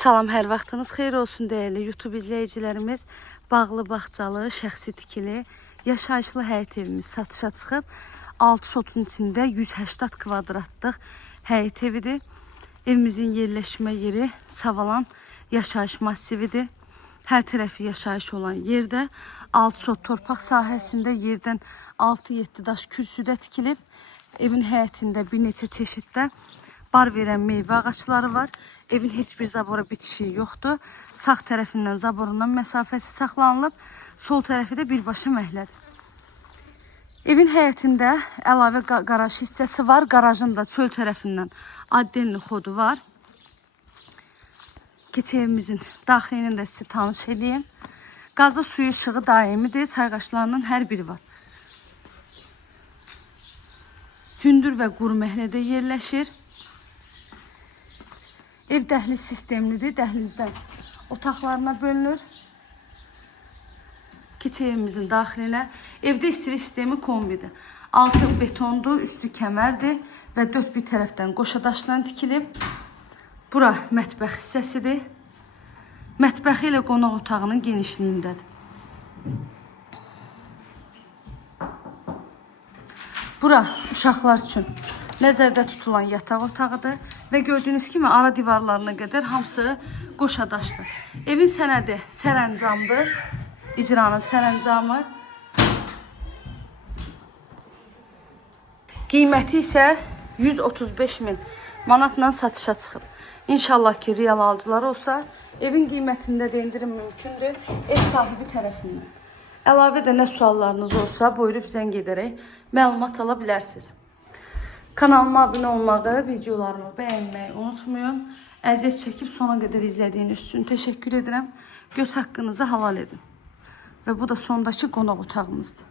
Salam, hər vaxtınız xeyir olsun değerli YouTube izleyicilerimiz. Bağlı bağçalı, şəxsi tikili, yaşayışlı həyət evimiz satışa çıxıb. 6 sotun içində 180 kvadratlıq həyət evidir. Evimizin yerləşmə yeri Savalan yaşayış massividir. Hər tərəfi yaşayış olan yerdə 6 sot torpaq sahəsində yerdən 6-7 daş kürsüdə tikilib. Evin həyətində bir neçə çeşiddə bar verən meyvə ağaçları var. Evin heç bir zabora bitişi yoxdur. Sağ tərəfindən zaborundan məsafəsi saxlanılıb. Sol tərəfi də birbaşa məhlədir. Evin həyətində əlavə qaraj hissəsi var. Qarajın da çöl tərəfindən addelli xodu var. Keçək evimizin daxilini də sizi tanış edeyim. Qazı suyu işığı daimidir. Sayğaçlarının hər biri var. Hündür və quru məhlədə yerləşir. Ev dəhliz sistemlidir. Dəhlizdən otaqlarına bölünür. Keçək evimizin daxilinə. Evdə istilik sistemi kombidir. Altı betondur, üstü kəmərdir və dörd bir tərəfdən qoşa daşdan tikilib. Bura mətbəx hissəsidir. Mətbəxi ilə qonaq otağının genişliyindədir. Bura uşaqlar üçün nəzərdə tutulan yataq otağıdır və gördüyünüz kimi ara divarlarına qədər hamısı qoşa daşdır. Evin sənədi sərəncamdır. İcranın sərəncamı. Qiyməti isə 135.000 manatla satışa çıxıb. İnşallah ki, real alıcılar olsa, evin qiymətində də indirim mümkündür ev sahibi tərəfindən. Əlavə də nə suallarınız olsa, buyurub zəng edərək məlumat ala bilərsiniz. Kanalıma abunə olmağı, videolarımı bəyənməyi unutmayın. Əziyyət çəkib sona qədər izlədiyiniz üçün təşəkkür edirəm. Göz haqqınızı halal edin. Və bu da sondakı qonaq otağımızdır.